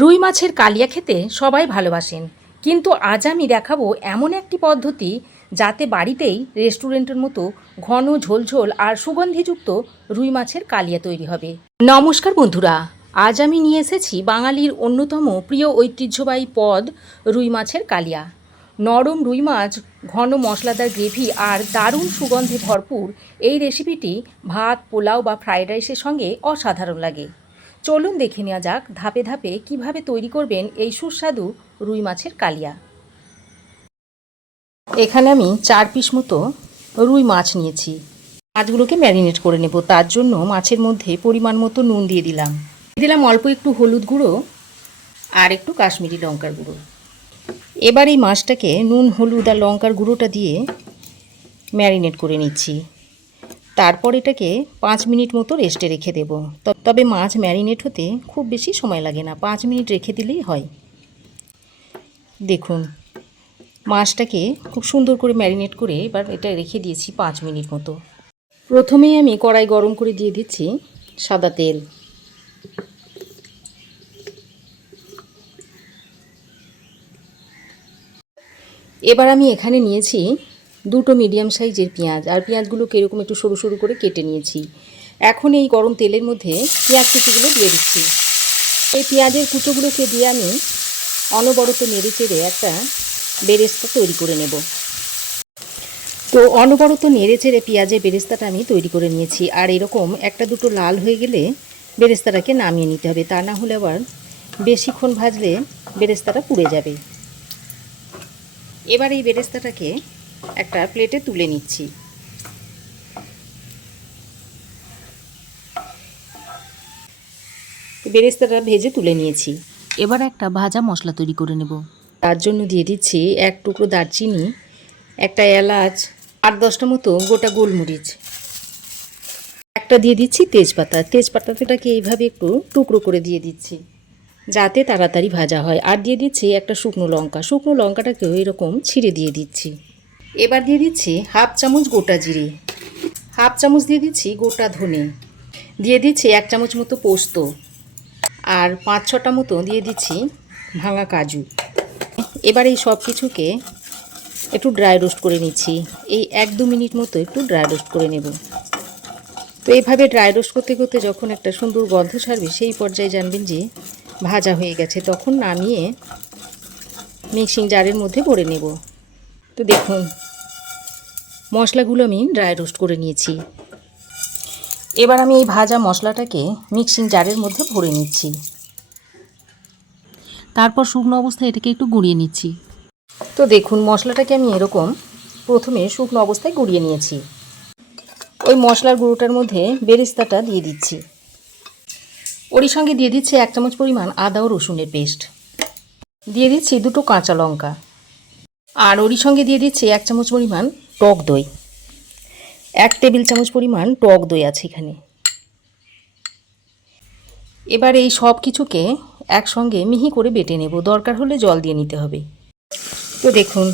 রুই মাছের কালিয়া খেতে সবাই ভালোবাসেন, কিন্তু আজ আমি দেখাবো এমন একটি পদ্ধতি যাতে বাড়িতেই রেস্টুরেন্টের মতো ঘন ঝোলঝোল আর সুগন্ধিযুক্ত রুই মাছের কালিয়া তৈরি হবে। নমস্কার বন্ধুরা, আজ আমি নিয়ে এসেছি বাঙালির অন্যতম প্রিয় ঐতিহ্যবাহী পদ রুই মাছের কালিয়া। নরম রুই মাছ, ঘন মশলাদার গ্রেভি আর দারুণ সুগন্ধে ভরপুর এই রেসিপিটি ভাত, পোলাও বা ফ্রাইড রাইসের সঙ্গে অসাধারণ লাগে। চলুন দেখে নেওয়া যাক ধাপে ধাপে কিভাবে তৈরি করবেন এই সুস্বাদু রুই মাছের কালিয়া। এখানে আমি 4 পিস মতো রুই মাছ নিয়েছি। মাছগুলোকে ম্যারিনেট করে নেব। তার জন্য মাছের মধ্যে পরিমাণ মতো নুন দিয়ে দিলাম অল্প একটু হলুদ গুঁড়ো আর একটু কাশ্মীরি লঙ্কার গুঁড়ো। এবার এই মাছটাকে নুন, হলুদ আর লঙ্কার গুঁড়োটা দিয়ে ম্যারিনেট করে নিচ্ছি। তারপর এটাকে 5 মিনিট মতো রেস্টে রেখে দেব। তবে মাছ ম্যারিনেট হতে খুব বেশি সময় লাগে না, 5 মিনিট রেখে দিলেই হয়। দেখুন, মাছটাকে খুব সুন্দর করে ম্যারিনেট করে এবার এটা রেখে দিয়েছি 5 মিনিট মতো। প্রথমেই আমি কড়াই গরম করে দিয়ে দিচ্ছি সাদা তেল। এবার আমি এখানে নিয়েছি 2টো মিডিয়াম সাইজের পেঁয়াজ, আর পেঁয়াজগুলোকে এরকম একটু সরু সরু করে কেটে নিয়েছি। এখন এই গরম তেলের মধ্যে পেঁয়াজ কুচোগুলো দিয়ে দিচ্ছি। এই পেঁয়াজের কুচোগুলোকে দিয়ে আমি অনবরত নেড়ে চেড়ে একটা বেরেস্তা তৈরি করে নেব। তো অনবরত নেড়ে চেড়ে পেঁয়াজের বেরেস্তাটা আমি তৈরি করে নিয়েছি। আর এরকম একটা দুটো লাল হয়ে গেলে বেরেস্তাটাকে নামিয়ে নিতে হবে, তা না হলে আবার বেশিক্ষণ ভাজলে বেরেস্তাটা পুড়ে যাবে। এবার এই বেরেস্তাটাকে একটা প্লেটে তুলে নিচ্ছি। বেরেস্তাটা ভেজে তুলে নিয়েছি। এবার একটা ভাজা মশলা তৈরি করে নেব। তার জন্য দিয়ে দিচ্ছি 1 টুকরো দারচিনি, একটা এলাচ, 8-10টা মতো গোটা গোলমরিচ, একটা দিয়ে দিচ্ছি তেজপাতা। তেজপাতাটাকে এইভাবে একটু টুকরো করে দিয়ে দিচ্ছি যাতে তাড়াতাড়ি ভাজা হয়। আর দিয়ে দিচ্ছি একটা শুকনো লঙ্কা। শুকনো লঙ্কাটাকেও এরকম ছিঁড়ে দিয়ে দিচ্ছি। এবার দিয়ে দিচ্ছি 1/2 চামচ গোটা জিরে, 1/2 চামচ দিয়ে দিচ্ছি গোটা ধনে, দিয়ে দিচ্ছি 1 চামচ মতো পোস্ত, আর 5-6টা মতো দিয়ে দিচ্ছি ভাঙা কাজু। এবার এই সব কিছুকে একটু ড্রাই রোস্ট করে নিচ্ছি। এই 1-2 মিনিট মতো একটু ড্রাই রোস্ট করে নেব। তো এইভাবে ড্রাই রোস্ট করতে করতে যখন একটা সুন্দর গন্ধ ছাড়বে, সেই পর্যায়ে জানবেন যে ভাজা হয়ে গেছে। তখন নামিয়ে মিক্সিং জারের মধ্যে ভরে নেব। তো দেখুন, মশলাগুলো আমি ড্রাই রোস্ট করে নিয়েছি। এবার আমি এই ভাজা মশলাটাকে মিক্সিং জারের মধ্যে ভরে নিচ্ছি। তারপর শুকনো অবস্থায় এটাকে একটু গুঁড়িয়ে নিচ্ছি। তো দেখুন, মশলাটাকে আমি এরকম প্রথমে শুকনো অবস্থায় গুঁড়িয়ে নিয়েছি। ওই মশলার গুঁড়োটার মধ্যে বেরেস্তাটা দিয়ে দিচ্ছি। ওরই সঙ্গে দিয়ে দিচ্ছি 1 চামচ পরিমাণ আদা ও রসুনের পেস্ট, দিয়ে দিচ্ছি 2টো কাঁচা লঙ্কা, আর ওরই সঙ্গে দিয়ে দিচ্ছি 1 চামচ পরিমাণ টক দই। 1 টেবিল চামচ পরিমাণ টক দই আছে এখানে। এবার এই সব কিছুকে একসঙ্গে মিহি করে বেটে নেব, দরকার হলে জল দিয়ে নিতে হবে। তো দেখুন,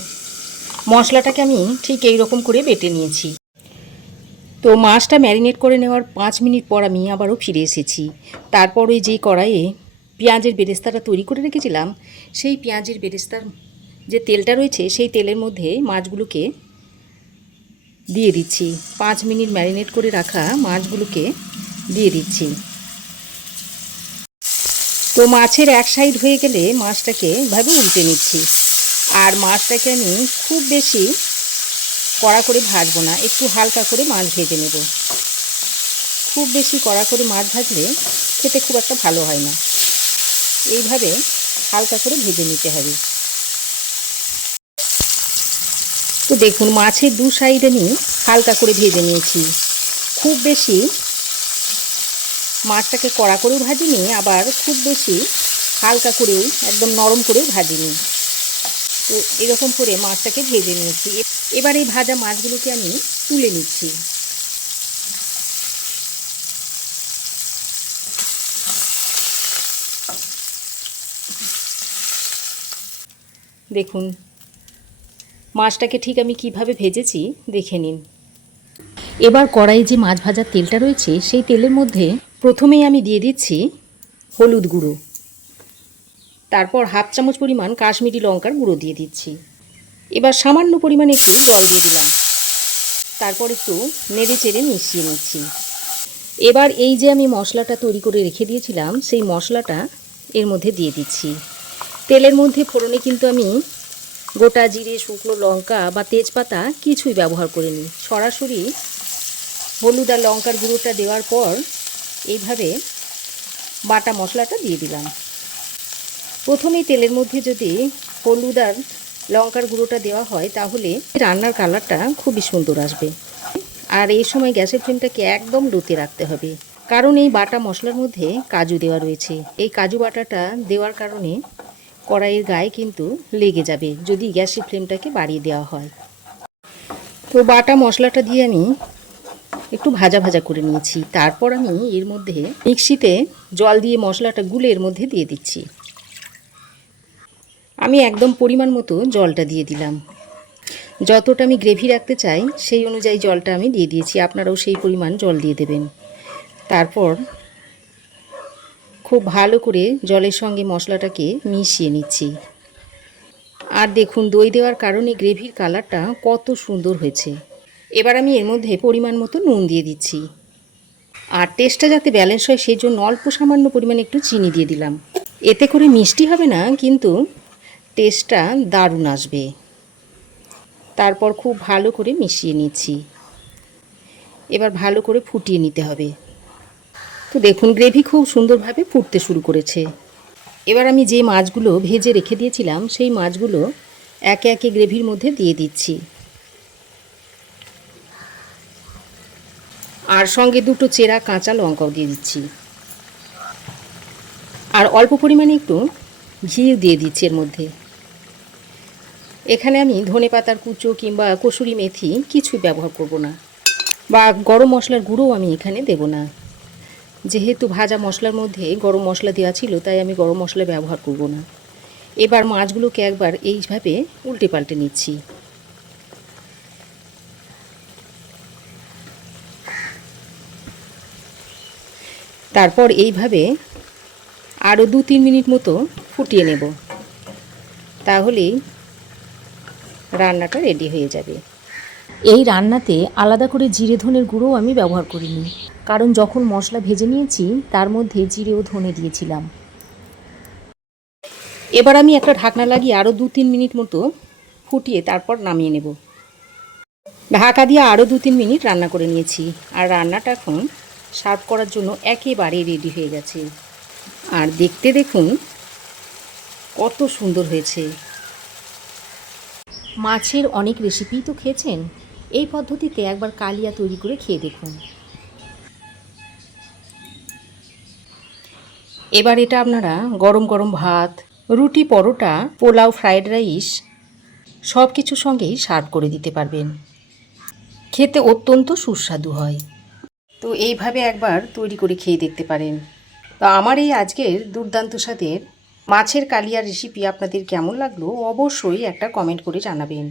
মশলাটাকে আমি ঠিক এই রকম করে বেটে নিয়েছি। তো মাছটা ম্যারিনেট করে নেওয়ার 5 মিনিট পর আমি আবারও ফিরে এসেছি। তারপর ওই যে কড়াইয়ে পেঁয়াজের বেরেস্তাটা তৈরি করে রেখেছিলাম, সেই পেঁয়াজের বেরেস্তার যে তেলটা রয়েছে সেই তেলের মধ্যে মাছগুলোকে দিয়ে দিচ্ছি। 5 মিনিট ম্যারিনেট করে রাখা মাছগুলোকে দিয়ে দিচ্ছি। তো মাছের এক সাইড হয়ে গেলে মাছটাকে এভাবে উল্টে নিচ্ছি। আর মাছটাকে আমি খুব বেশি কড়া করে ভাজবো না, একটু হালকা করে মাছ ভেজে নেব। খুব বেশি কড়া করে মাছ ভাজলে খেতে খুব একটা ভালো হয় না। এইভাবে হালকা করে ভেজে নিতে হবে। তো দেখুন, মাছের 2 সাইড আমি হালকা করে ভেজে নিয়েছি। খুব বেশি মাছটাকে কড়া করেও ভাজিনি, আবার খুব বেশি হালকা করেও একদম নরম করেও ভাজিনি। তো এরকম করে মাছটাকে ভেজে নিয়েছি। এবার এই ভাজা মাছগুলোকে আমি তুলে নিচ্ছি। দেখুন, মাছটাকে ঠিক আমি কিভাবে ভেজেছি দেখে নিন। এবার কড়াইয়ে যে মাছ ভাজার তেলটা রয়েছে সেই তেলের মধ্যে প্রথমেই আমি দিয়ে দিচ্ছি হলুদ গুঁড়ো, তারপর হাফ চামচ পরিমাণ কাশ্মীরি লঙ্কার গুঁড়ো দিয়ে দিচ্ছি। এবার সামান্য পরিমাণে একটু জল দিয়ে দিলাম। তারপর একটু নেড়ে চেড়ে মিশিয়ে নিচ্ছি। এবার এই যে আমি মশলাটা তৈরি করে রেখে দিয়েছিলাম, সেই মশলাটা এর মধ্যে দিয়ে দিচ্ছি। তেলের মধ্যে ফোড়নে কিন্তু আমি গোটা জিরে, শুকনো লঙ্কা বা তেজপাতা কিছুই ব্যবহার করিনি। সরাসরি হলুদ আর লঙ্কার গুঁড়োটা দেওয়ার পর এইভাবে বাটা মশলাটা দিয়ে দিলাম। প্রথমেই তেলের মধ্যে যদি হলুদ আর লঙ্কার গুঁড়োটা দেওয়া হয় তাহলে রান্নার কালারটা খুবই সুন্দর আসবে। আর এই সময় গ্যাসের ফ্লেমটাকে একদম লোতে রাখতে হবে, কারণ এই বাটা মশলার মধ্যে কাজু দেওয়া রয়েছে। এই কাজু বাটাটা দেওয়ার কারণে কড়াইয়ের গায়ে কিন্তু লেগে যাবে যদি গ্যাসের ফ্লেমটাকে বাড়িয়ে দেওয়া হয়। তো বাটা মশলাটা দিয়ে আমি একটু ভাজা ভাজা করে নিয়েছি। তারপর আমি এর মধ্যে মিক্সিতে জল দিয়ে মশলাটা গুলে এর মধ্যে দিয়ে দিচ্ছি। আমি একদম পরিমাণ মতো জলটা দিয়ে দিলাম। যতটা আমি গ্রেভি রাখতে চাই সেই অনুযায়ী জলটা আমি দিয়ে দিয়েছি, আপনারাও সেই পরিমাণ জল দিয়ে দেবেন। তারপর খুব ভালো করে জলের সঙ্গে মশলাটাকে মিশিয়ে নিচ্ছি। আর দেখুন, দই দেওয়ার কারণে গ্রেভির কালারটা কত সুন্দর হয়েছে। এবার আমি এর মধ্যে পরিমাণ মতো নুন দিয়ে দিচ্ছি। আর টেস্টটা যাতে ব্যালেন্স হয় সেই জন্য অল্প সামান্য পরিমাণে একটু চিনি দিয়ে দিলাম। এতে করে মিষ্টি হবে না, কিন্তু টেস্টটা দারুণ আসবে। তারপর খুব ভালো করে মিশিয়ে নিচ্ছি। এবার ভালো করে ফুটিয়ে নিতে হবে। তো দেখুন, গ্রেভি খুব সুন্দরভাবে ফুটতে শুরু করেছে। এবার আমি যে মাছগুলো ভেজে রেখে দিয়েছিলাম সেই মাছগুলো একে একে গ্রেভির মধ্যে দিয়ে দিচ্ছি। আর সঙ্গে দুটো চেরা কাঁচা লঙ্কাও দিয়ে দিচ্ছি। আর অল্প পরিমাণে একটু ঘিও দিয়ে দিচ্ছি এর মধ্যে। এখানে আমি ধনেপাতার কুচো কিংবা কসুরি মেথি কিছু ব্যবহার করব না, বা গরম মশলার গুঁড়োও আমি এখানে দেব না। যেহেতু ভাজা মশলার মধ্যে গরম মশলা দেওয়া ছিল তাই আমি গরম মশলা ব্যবহার করব না। এবার মাছগুলোকে একবার এইভাবে উল্টে পাল্টে নিচ্ছি। তারপর এইভাবে আরও 2-3 মিনিট মতো ফুটিয়ে নেব, তাহলেই রান্নাটা রেডি হয়ে যাবে। এই রান্নাতে আলাদা করে জিরে ধনের গুঁড়োও আমি ব্যবহার করিনি, কারণ যখন মশলা ভেজে নিয়েছি তার মধ্যে জিরে ও ধনে দিয়েছিলাম। এবার আমি একটা ঢাকনা লাগিয়ে আরও 2-3 মিনিট মতো ফুটিয়ে তারপর নামিয়ে নেব। ঢাকা দিয়ে আরও 2-3 মিনিট রান্না করে নিয়েছি। আর রান্নাটা এখন সার্ভ করার জন্য একেবারে রেডি হয়ে গেছে। আর দেখতে দেখুন কত সুন্দর হয়েছে। মাছের অনেক রেসিপিই তো খেয়েছেন, এই পদ্ধতিতে একবার কালিয়া তৈরি করে খেয়ে দেখুন। এবার এটা আপনারা গরম গরম ভাত, রুটি, পরোটা, পোলাও, ফ্রায়েড রাইস সব কিছুর সঙ্গেই সার্ভ করে দিতে পারবেন। খেতে অত্যন্ত সুস্বাদু হয়। তো এইভাবে একবার তৈরি করে খেয়ে দেখতে পারেন। তো আমার এই আজকের দুর্দান্ত স্বাদের মাছের কালিয়া রেসিপি আপনাদের কেমন লাগলো অবশ্যই একটা কমেন্ট করে জানাবেন।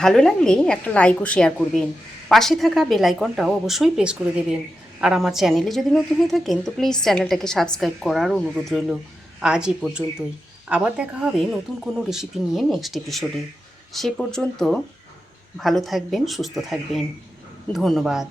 ভালো লাগলে একটা লাইক ও শেয়ার করবেন। পাশে থাকা বেল আইকনটাও অবশ্যই প্রেস করে দেবেন। আর আমার চ্যানেলে যদি নতুন হয়ে থাকেন তো প্লিজ চ্যানেলটাকে সাবস্ক্রাইব করার অনুরোধ রইল। আজ এই পর্যন্তই। আবার দেখা হবে নতুন কোনো রেসিপি নিয়ে নেক্সট এপিসোডে। সে পর্যন্ত ভালো থাকবেন, সুস্থ থাকবেন। ধন্যবাদ।